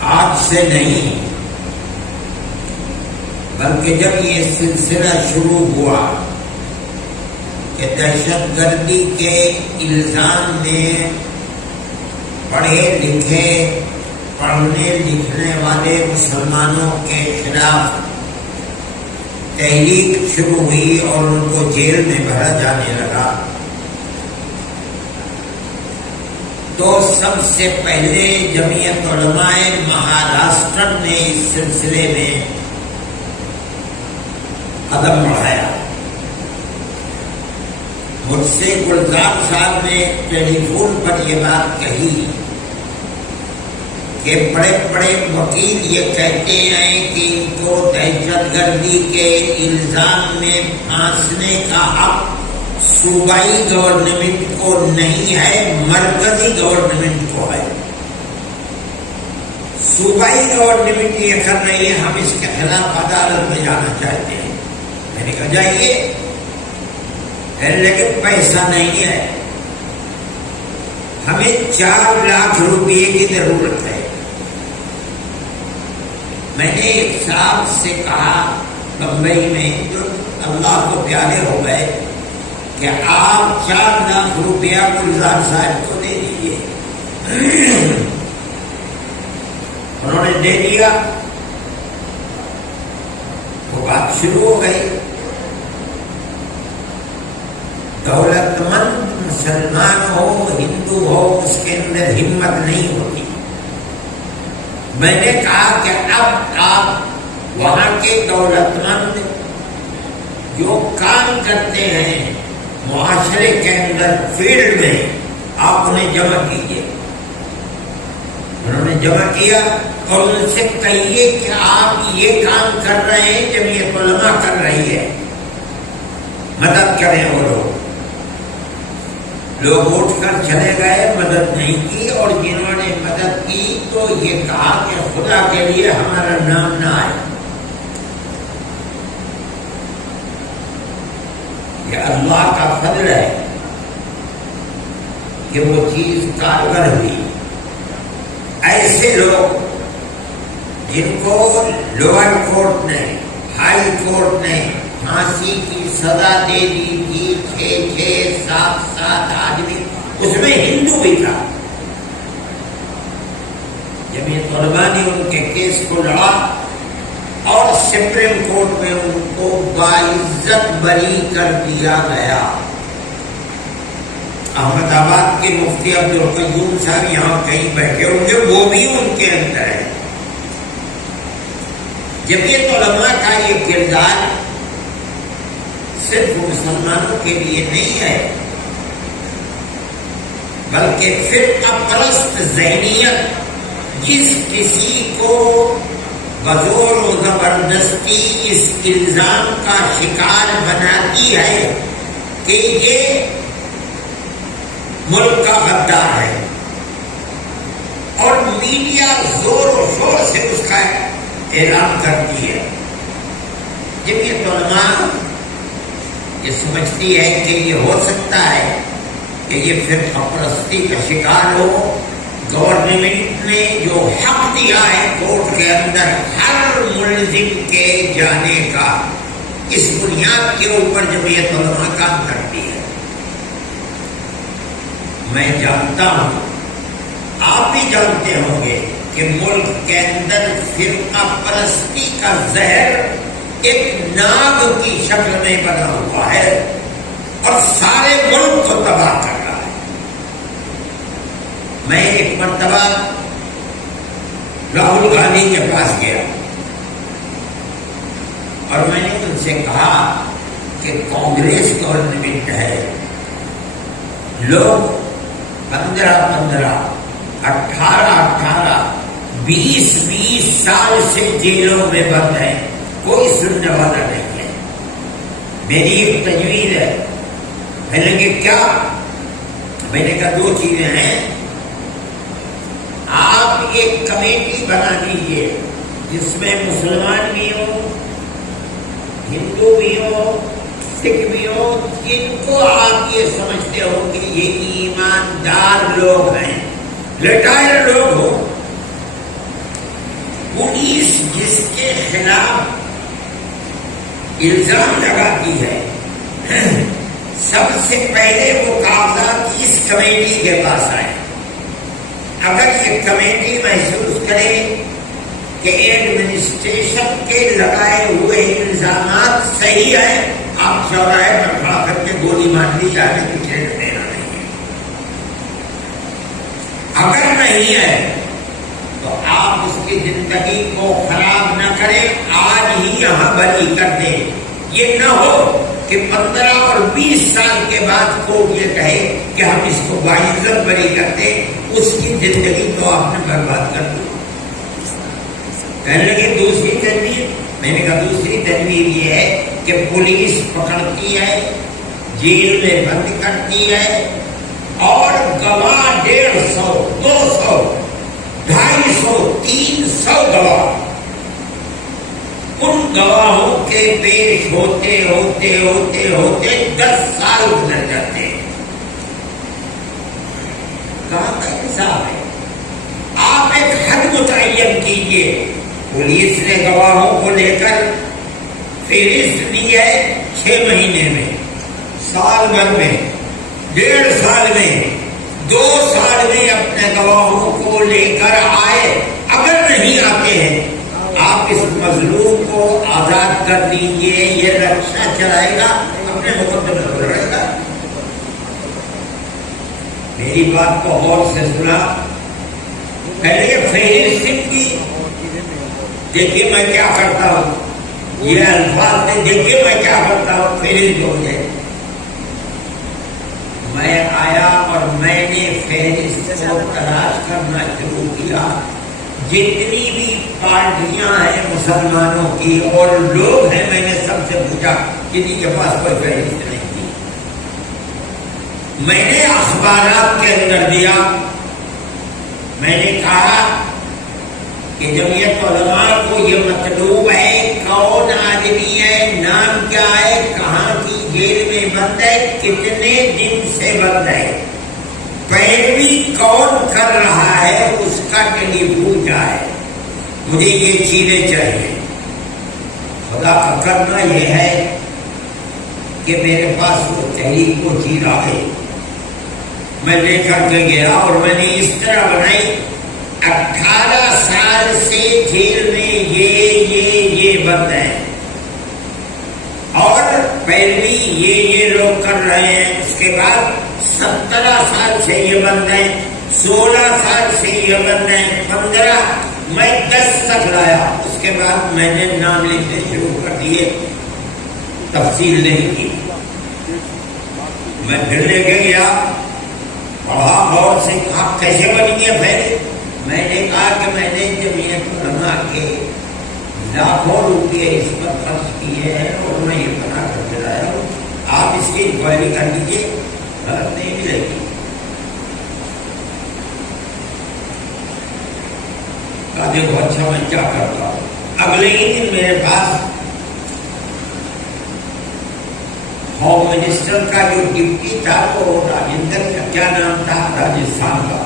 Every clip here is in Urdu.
آج سے نہیں، بلکہ جب یہ سلسلہ شروع ہوا کہ دہشت گردی کے الزام میں پڑھے لکھے پڑھنے لکھنے والے مسلمانوں کے خلاف تحریک شروع ہوئی اور ان کو جیل میں بھرا جانے لگا، تو سب سے پہلے جمعیت علماء مہاراشٹر نے اس سلسلے میں قدم بڑھایا۔ مجھ سے گلزار صاحب نے ٹیلی فون پر یہ بات کہی کہ بڑے بڑے وکیل یہ کہتے ہیں کہ ان کو دہشت گردی کے الزام میں پھانسنے کا حق صوبائی گورنمنٹ کو نہیں ہے، مرکزی گورنمنٹ کو ہے۔ صوبائی گورنمنٹ یہ کر رہی ہے، ہم اس کے خلاف عدالت میں جانا چاہتے ہیں۔ میں نے کہا جائیے، لیکن پیسہ نہیں ہے، ہمیں 4 لاکھ روپے کی ضرورت ہے۔ میں نے ایک صاحب سے کہا بمبئی میں، جو اللہ کو پیارے ہو گئے، کہ آپ 4 لاکھ روپیہ گلزار صاحب کو دے دیجیے۔ انہوں نے دے دیا، وہ بات شروع ہو گئی۔ دولت مند مسلمان ہو ہندو ہو، اس کے اندر ہمت نہیں ہوتی۔ میں نے کہا کہ اب آپ وہاں کے دولت مند جو کام کرتے ہیں معاشرے کے اندر فیلڈ میں، آپ انہیں جمع کیجیے۔ انہوں نے جمع کیا اور ان سے کہیے کہ آپ یہ کام کر رہے ہیں، جمعیت علماء کر رہی ہے، مدد کریں۔ وہ لوگ اٹھ کر چلے گئے، مدد نہیں کی، اور جنہوں نے مدد کی تو یہ کہا کہ خدا کے لیے ہمارا نام نہ آئے۔ یہ اللہ کا فضل ہے کہ وہ چیز کارگر ہوئی۔ ایسے لوگ جن کو لوئر کورٹ نے، ہائی کورٹ نے پھانسی کی سزا دے دی تھی، 6 7 آدمی، اس میں ہندو بھی تھا، جمعیت علماء نے ان کے کیس کو لڑا اور سپریم کورٹ میں ان کو باعزت بری کر دیا گیا۔ احمد آباد کے مفتی عبدالقیوم صاحب یہاں کہیں بیٹھے ہوں گے، وہ بھی ان کے اندر ہے۔ جمعیت علماء کا یہ کردار صرف مسلمانوں کے لیے نہیں ہے، بلکہ فرقہ پرست ذہنیت جس کسی کو بزور و زبردستی اس الزام کا شکار بناتی ہے کہ یہ ملک کا غدار ہے، اور میڈیا زور و شور سے اس کا اعلان کرتی ہے، جمعیت علماء یہ سمجھتی ہے کہ یہ ہو سکتا ہے کہ یہ فرقہ پرستی کا شکار ہو۔ گورنمنٹ نے جو حق دیا ہے کورٹ کے اندر ہر ملزم کے جانے کا، اس بنیاد کے اوپر جمعیت علماء کام کرتی ہے۔ میں جانتا ہوں، آپ بھی جانتے ہوں گے کہ ملک کے اندر فرقہ پرستی کا زہر ایک ناگ کی شکل میں بنا ہوا ہے اور سارے ملک کو تباہ کر رہا ہے۔ میں ایک مرتبہ راہل گاندھی کے پاس گیا اور میں نے ان سے کہا کہ کانگریس گورنمنٹ ہے، لوگ 15 18 20 سال سے جیلوں میں بند ہیں، کوئی سننے والا نہیں ہے۔ میری ایک تجویز ہے۔ میں نے کہا کیا؟ میں نے کہا 2 چیزیں ہیں، آپ ایک کمیٹی بنا دیجیے جس میں مسلمان بھی ہوں، ہندو بھی ہوں، سکھ بھی ہوں، جن کو آپ یہ سمجھتے ہو کہ یہ ایماندار لوگ ہیں، ریٹائر لوگ ہوں، الزام لگاتی ہے، سب سے پہلے وہ کاغذات اس کمیٹی کے پاس آئے. اگر یہ کمیٹی محسوس کرے کہ ایڈمنسٹریشن کے لگائے ہوئے الزامات صحیح ہیں، آپ چوراہے پر کھڑا کر کے گولی مار دی جانے کی ٹھیک دینا نہیں ہے. اگر نہیں ہے تو آپ اس کی زندگی کو خراب نہ کریں، آج ہی یہاں بری کر دیں. یہ نہ ہو کہ 15 اور 20 سال کے بعد کورٹ یہ کہے کہ ہم اس کو باعزت بری کرتے، اس کی زندگی تو آپ نے برباد کر دی. کہنے لگے دوسری تدبیر. میں نے کہا دوسری تدبیر یہ ہے کہ پولیس پکڑتی ہے، جیل میں بند کرتی ہے، اور گواہ 150 200 250 300 گواہ، ان گواہوں کے پیش ہوتے ہوتے ہوتے ہوتے 10 سال گزر جاتے ہیں. کہاں کا انصاف ہے؟ آپ ایک حد متعین کیجئے. پولیس نے گواہوں کو لے کر فہرست دی ہے 6 مہینے میں، سال بھر میں، 1.5 سال میں، 2 سال میں اپنے گواہوں کو لے کر آئے. اگر نہیں آتے ہیں آپ اس مظلوم کو آزاد کر دیجئے، یہ رکشا چلائے گا، اپنے مقدمے کو لڑے گا. میری بات کو غور سے سنا. پہلے یہ فہرست کی، دیکھیے میں کیا کرتا ہوں، یہ الفاظ نے دیکھیے میں کیا کرتا ہوں، فہرست ہو جائے. میں آیا اور میں نے فہرست کو تلاش کرنا شروع کیا. جتنی بھی پارٹیاں ہیں مسلمانوں کی اور لوگ ہیں، میں نے سب سے پوچھا، کسی کے پاس کوئی فہرست نہیں تھی. میں نے اخبارات کے اندر دیا. میں نے کہا کہ جمعیت علماء کو یہ مطلوب ہے، کون آدمی ہے، نام کیا ہے، کہاں کی جیل میں بند ہے، کتنے دن سے بند ہے، پیروی کون کر رہا ہے، اس کا ٹیلی فون کیا ہے، مجھے یہ چیزیں چاہیے. خدا کا کرنا یہ ہے کہ میرے پاس وہ تحریک کو چیز آ گئی. میں لے کر کے گیا اور میں نے اس طرح بنائی، 18 سال سے جیل میں یہ بند ہے، اور پیروی یہ لوگ کر رہے ہیں. اس کے بعد 17 سال سے یہ بند ہے، 16 سال سے یہ بند ہے، 15 میں 10 تک لایا. اس کے بعد میں نے نام لکھنے شروع کر دیے، تفصیل نہیں کی. میں پھر لے کے گیا، پڑھا غور سے، آپ کیسے بنی ہے پھیلے. میں نے کہا کہ میں نے جمعیت علماء کے لاکھوں روپئے اس پر خرچ کیے ہیں اور میں یہ بنا کر کے لایا ہوں، آپ اس کی انکوائری کر لیجیے، غلط نہیں ملے گی. کہا دیکھو اچھا میں کیا کرتا ہوں. اگلے ہی دن میرے پاس ہوم منسٹر کا جو ڈپٹی تھا، وہ راجندر کا کیا نام تھا، راجستھان کا،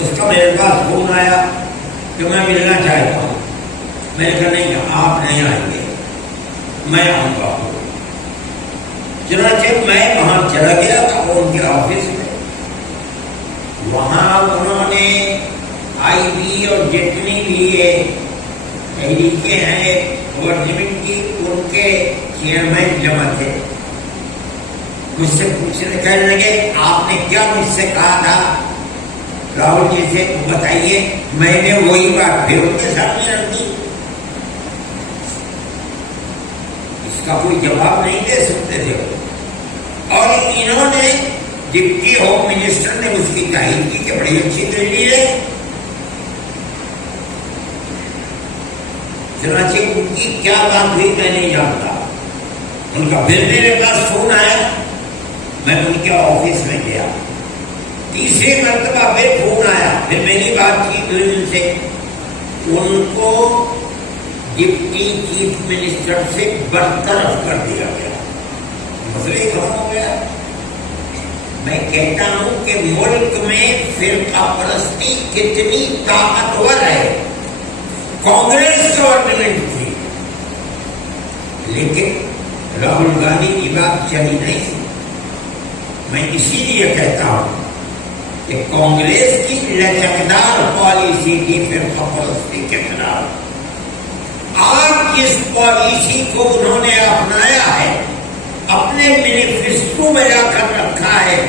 اس کا میرے پاس فون آیا کہ میں ملنا چاہتا ہوں. میں نے کہا نہیں آپ نہیں آئیں گے، میں آؤں گا. چنانچہ میں وہاں چلا گیا تھا ان کے آفس میں. وہاں انہوں نے آئی بی اور جتنی بھی یہ تحریکیں ہیں گورنمنٹ کی، ان کے چیئرمین جمع تھے. مجھ سے پوچھنے کہنے لگے آپ نے کیا مجھ سے کہا تھا راہل جی سے، بتائیے. میں نے وہی بات پھر ان کے سامنے رکھ دی. اس کا کوئی جواب نہیں دے سکتے تھے. اور انہوں نے ڈپٹی ہوم منسٹر نے اس کی تائید کی کہ بڑی اچھی تحریر ہے. چنانچہ ان کی کیا بات ہوئی میں نہیں جانتا. ان کا پھر میرے پاس فون آیا، میں ان کے آفس میں گیا. تیسرے مرتبہ پھر فون آیا، پھر میری بات کی ان سے. ان کو ڈپٹی چیف منسٹر سے برطرف کر دیا گیا، مسئلہ ختم ہو گیا. میں کہتا ہوں کہ ملک میں فرقہ پرستی کتنی طاقتور ہے. کانگریس گورنمنٹ تھی لیکن راہل گاندھی کی بات چلی نہیں. میں اسی لیے کہتا ہوں کہ کانگریس کی لچکدار پالیسی کی فرقہ پرستی کے خلاف آج جس پالیسی کو انہوں نے اپنایا ہے، اپنے مینیفیسٹو میں لا کر رکھا ہے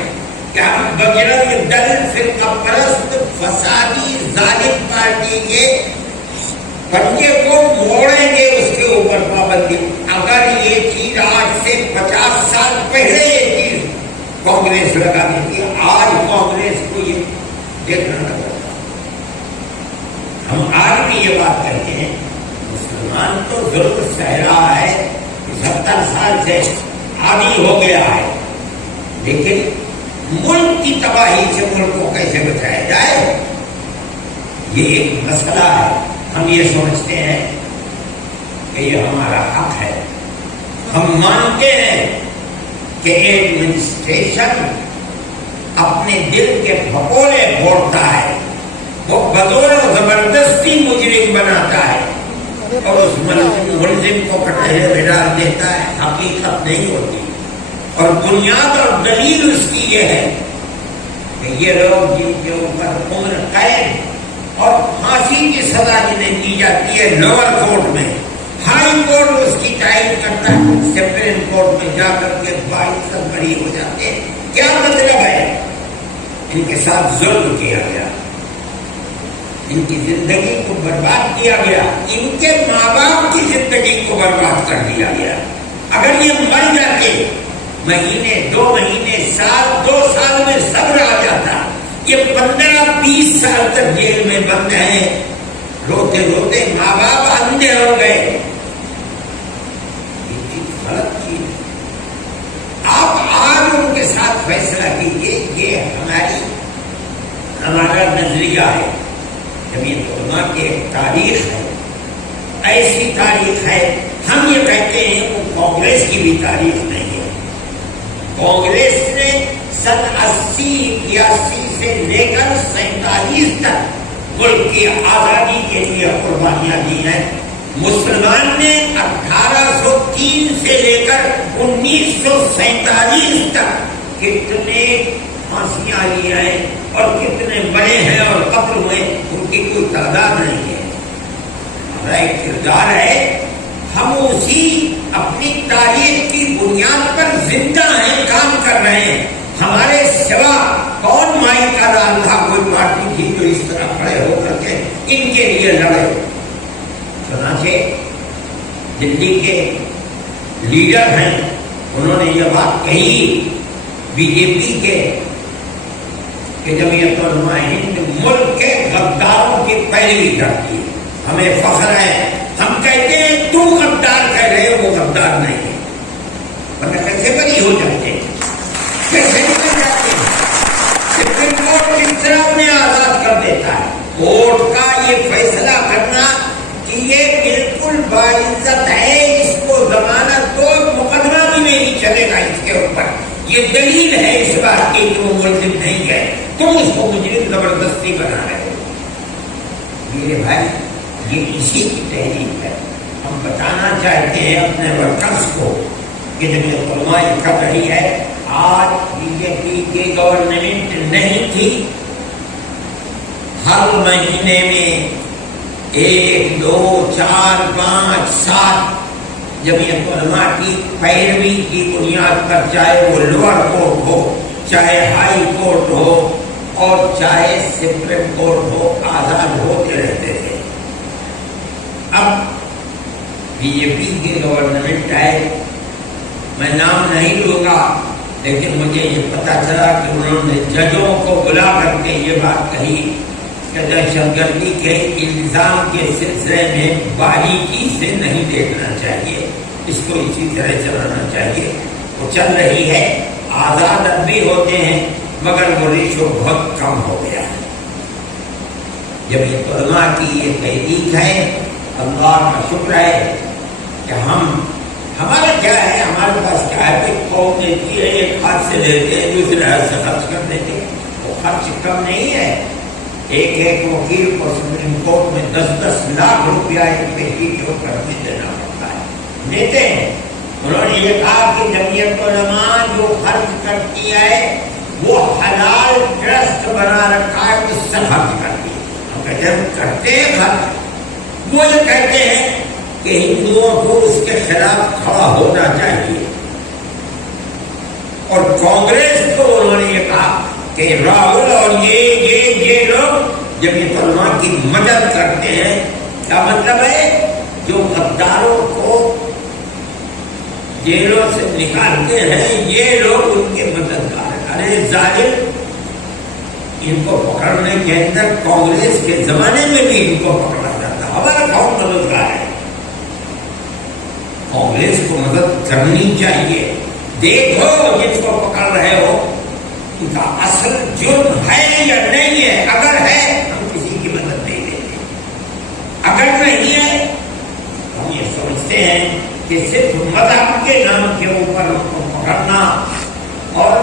کہ ہم بجرنگ دل فرقہ پرست فسادی ظالم پارٹی کے پنجے کو موڑیں گے، اس کے اوپر پابندی. اگر یہ چیز آج سے 50 سال پہلے یہ چیز کانگریس لگا دیتی ہے، آج کانگریس کو یہ دیکھنا لگا. ہم آج بھی یہ بات کرتے ہیں مسلمان تو ظلم سہ رہا ہے، 70 سال سے عادی ہو گیا ہے، لیکن ملک کی تباہی سے ملک کو کیسے بچایا جائے یہ ایک مسئلہ ہے. ہم یہ سمجھتے ہیں کہ یہ ہمارا حق ہے. ہم مانتے ہیں کہ ایڈمنسٹریشن اپنے دل کے بھگونے پھوڑتا ہے، وہ بدور و زبردستی مجرم بناتا ہے اور اس ملزم کو کٹہرے میں ڈال دیتا ہے. حقیقت نہیں ہوتی، اور بنیاد اور دلیل اس کی یہ ہے کہ یہ لوگ جن کے اوپر عمر قید اور پھانسی کی سزا جنہیں دی جاتی ہے لوور کورٹ میں، ہائی کورٹ اس کی تعین کرتا ہے، سپریم کورٹ میں جا کر کے 22 بری ہو جاتے ہیں. کیا مطلب ہے؟ ان کے ساتھ ظلم کیا گیا، ان کی زندگی کو برباد کیا گیا، ان کے ماں باپ کی زندگی کو برباد کر دیا گیا. اگر یہ مر جاتے مہینے 2 مہینے سال 2 سال میں صبر آ جاتا. یہ 15-20 سال تک جیل میں بند ہیں، روتے روتے ماں باپ اندھے ہو گئے. یہ چیز غلط چیز. آپ آج ان کے ساتھ فیصلہ کیجیے. یہ ہمارا نظریہ ہے. جمعیت علماء کی ایک تاریخ ہے، ایسی تاریخ ہے. ہم یہ کہتے ہیں وہ کانگریس کی بھی تاریخ نہیں ہے. کانگریس نے سن 80-81 سے لے کر 47 تک ملک کی آزادی کے لیے قربانیاں دی ہیں. مسلمان نے 1803 سے لے کر 1947 تک کتنے پھانسیاں لی ہیں اور کتنے بڑے ہیں اور قتل ہوئے، ان کی کوئی تعداد نہیں ہے. ہمارا ایک کردار ہے، ہم اسی اپنی تاریخ کی بنیاد پر زندہ ہیں، کام کر رہے ہیں. ہمارے سوا کون مائی کا لال تھا؟ کوئی پارٹی تھی جو اس طرح کھڑے ہو کر کے ان کے لیے لڑے؟ چنانچہ دلی کے لیڈر ہیں، انہوں نے یہ بات کہی بی جے پی کے کہ جمعیت علماء ہند ملک کے غداروں کی پیروی کرتی ہے. ہمیں فخر ہے. ہم کہتے ہیں تم غدار کہہ رہے ہو، وہ غدار نہیں ہے. ورنہ کیسے بری ہو جاتے ہیں، کیسے نکل جاتے ہیں. سپریم کورٹ کس طرح انہیں آزاد کر دیتا ہے. کورٹ کا یہ فیصلہ کرنا کہ یہ بالکل باعزت ہے، اس کو ضمانت دو، مقدمہ بھی نہیں چلے گا اس کے اوپر. یہ دلیل ہے اس بات کی کہ وہ ملزم نہیں ہے، تم اس کو مجرم زبردستی بنا رہے ہو. میرے بھائی یہ اسی کی تحریک ہے. ہم بتانا چاہتے ہیں اپنے ورکرز کو کہ جمعیت علماء کر رہی ہے. آج بی جے پی کی گورنمنٹ نہیں تھی، ہر مہینے میں 1 2 4 5 7 جمعیت علماء کی پیروی کی بنیاد پر، چاہے وہ لوور کورٹ ہو، چاہے ہائی کورٹ ہو اور چاہے سپریم کورٹ ہو، آزاد ہوتے رہتے تھے. اب بی جے پی کی گورنمنٹ ہے، میں نام نہیں لوں گا، لیکن مجھے یہ پتا چلا کہ انہوں نے ججوں کو بلا کر کے یہ بات کہی کہ دہشت گردی کے الزام کے سلسلے میں باریکی سے نہیں دیکھنا چاہیے، اس کو اسی طرح چلانا چاہیے. وہ چل رہی ہے. آزاد اب بھی ہوتے ہیں مگر وہ ریشو بہت کم ہو گیا ہے. جمعیت علماء کی یہ تحریک ہے. اللہ کا شکر ہے کہ ہمارا کیا ہے، ہمارے پاس کیا ہے کہ قوم دیتی ہے، ایک ہاتھ سے لیتے ہیں دوسرے ہاتھ سے خرچ کر دیتے ہیں. وہ خرچ کم نہیں ہے. ایک وکیل کو سپریم کورٹ میں 10-10 لاکھ روپیہ ایک پیشی کے اوپر میں دینا پڑتا ہے. دیتے ہیں انہوں نے یہ کہا کہ جمعیت علماء جو خرچ کرتی ہے وہ حلال ٹرسٹ بنا رکھا ہے اس سے خرچ کرتی ہے. ہم کہتے ہیں کرتے ہیں خرچ. وہ یہ کہتے ہیں کہ ہندوؤں کو اس کے خلاف کھڑا ہونا چاہیے. اور کانگریس کو انہوں نے یہ کہا کہ راہل اور یہ لوگ جمعیت علماء کی مدد کرتے ہیں. کیا مطلب ہے؟ جو غداروں کو جیلوں سے نکالتے ہیں یہ لوگ ان کے مددگار ہیں. ارے ظالم، ان کو پکڑنے کے اندر کانگریس کے زمانے میں بھی ان کو پکڑا جاتا. ہمارا کون مددگار ہے؟ کانگریس کو مدد کرنی چاہیے. دیکھو جس کو پکڑ رہے ہو ان کا اصل جرم ہے یا نہیں ہے. اگر ہے ہم کسی کی مدد نہیں دیتے، اگر نہیں ہے ہم یہ سمجھتے ہیں کہ صرف مذہب کے نام کے اوپر ان کو پکڑنا اور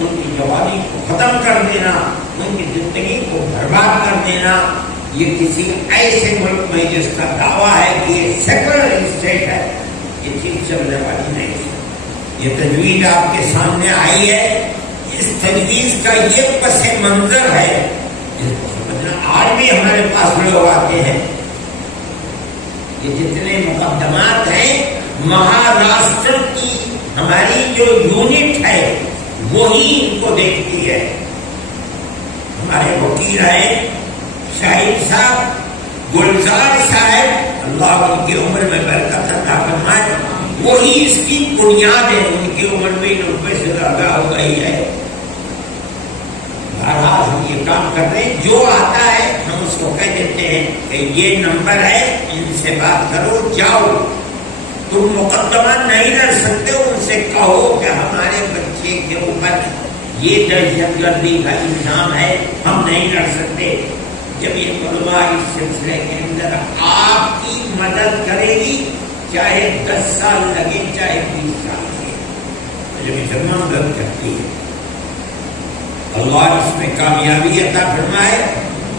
ان کی جوانی کو ختم کر دینا، ان کی زندگی کو برباد کر دینا، یہ کسی ایسے ملک میں جس کا دعویٰ ہے کہ یہ سیکولر اسٹیٹ ہے، یہ چیز چلنے والی نہیں ہے. یہ تجویز آپ کے سامنے آئی ہے. اس تجویز کا یہ پس منظر ہے. آج بھی ہمارے پاس لوگ آتے ہیں. یہ جتنے مقدمات ہیں مہاراشٹر کی ہماری جو یونٹ ہے وہی ان کو دیکھتی ہے. ہمارے وکیل ہیں شاہد صاحب، گلزار صاحب، اللہ ان کی عمر میں برکت عطا فرمائے، وہی اس کی بنیاد ہے. ان کی عمر بھی 90 سے زیادہ ہو گئی ہے. بہرحال ہم یہ کام کر رہے ہیں. جو آتا ہے ہم اس کو کہہ دیتے ہیں کہ یہ نمبر ہے، ان سے بات کرو، جاؤ. تم مقدمہ نہیں لڑ سکتے، ان سے کہو کہ ہمارے بچے کے اوپر یہ دہشت گردی کا الزام ہے، ہم نہیں لڑ سکتے. جب یہ علماء اس سلسلے کے اندر آپ کی مدد کرے گی، چاہے 10 سال لگے چاہے 20 سال لگے، جب یہ مدد کرتی ہے اللہ اس میں کامیابی عطا فرمائے.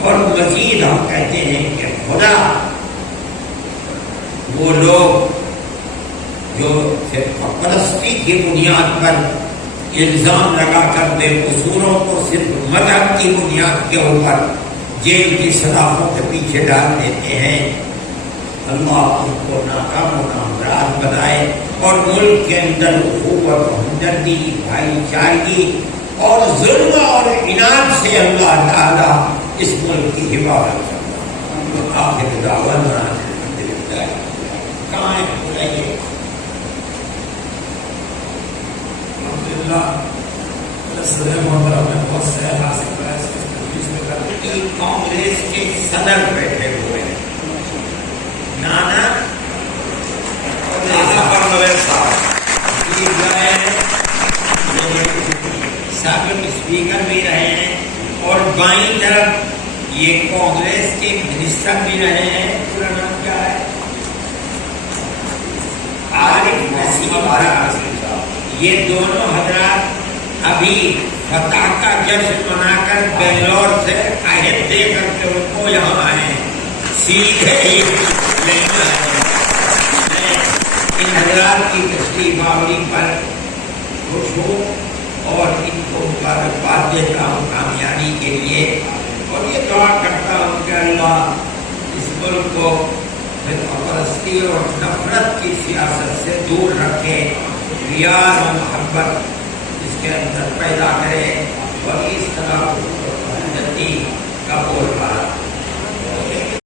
اور مزید ہم کہتے ہیں کہ خدا وہ لوگ جو صرف پرستی کی بنیاد پر الزام لگا کر بے قصوروں کو صرف مذہب کی بنیاد کے اوپر جیل کی سلاخوں کے پیچھے ڈال دیتے ہیں، اللہ ان کو ناکام و نامراد بنائے. اور ملک کے اندر اخوت، ہمدردی، بھائی چارگی اور ظلم اور عناد سے اللہ تعالیٰ اس ملک کی حفاظت کرنا. آخر دعوانا الحمدللہ. کہاں ہے بتائیے؟ کانگریس کے صدر بیٹھے ہوئے ہیں نانا سابق اسپیکر بھی رہے ہیں، اور بائیں طرف یہ کانگریس کے منسٹر بھی رہے ہیں. پورا نام کیا ہے؟ عارف نسیم صاحب. یہ دونوں حضرات ابھی فتح کا جشن منا کر بنگلور سے عہد دے کر کے ان کو یہاں آئے ہیں. سیدھے ہی نہیں آئے. میں ان حضرات کی تشریف آوری پر خوش ہوں اور ان کو مبارکباد دیتا ہوں کامیابی کے لیے. اور یہ دعا کرتا ہوں کہ اللہ اس ملک کو پرستی اور نفرت کی سیاست سے دور رکھے، پیار و محبت اس کے اندر پیدا کرے، اور اس طرح